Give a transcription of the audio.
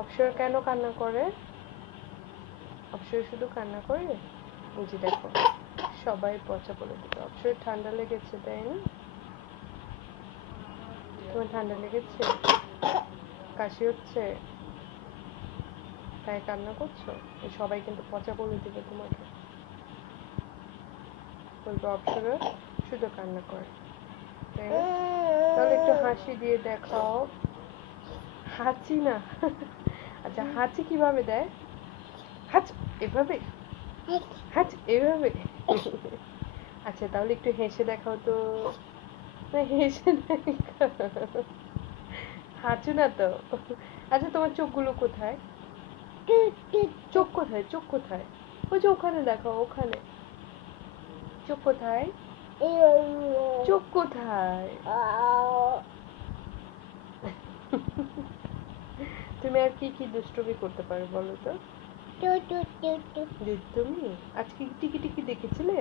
অপসর কেন কান্না করে? অপসর শুধু কান্না করে? এই যে দেখো সবাই পচা বলে দিল। অপসর ঠান্ডা লেগেছে তাই না? তোমার ঠান্ডা লেগেছে? কাশি হচ্ছে তাই কান্না করছো? সবাই কিন্তু পচা বলে দিবে তোমাকে, বলবো অপসর শুধু কান্না করে তাই না? তাহলে একটু হাসি দিয়ে দেখাও। হাঁচি না। আচ্ছা হাঁচি কিভাবে দেয়? হাঁচ এভাবে, হাঁচ এভাবে। আচ্ছা তাহলে একটু হেসে দেখাও তো। না হেসে দেখাও, হাঁচু না তো। আচ্ছা তোমার চোখগুলো কোথায়? চোখ কোথায়? চোখ কোথায়? ওই যে ওখানে দেখাও, ওখানে চোখ কোথায়? চোখ কোথায়? তুমি আর কি কি দুষ্টুমি করতে পারো বলো তো? তুমি আজকে টিকি টিকি দেখেছিলে?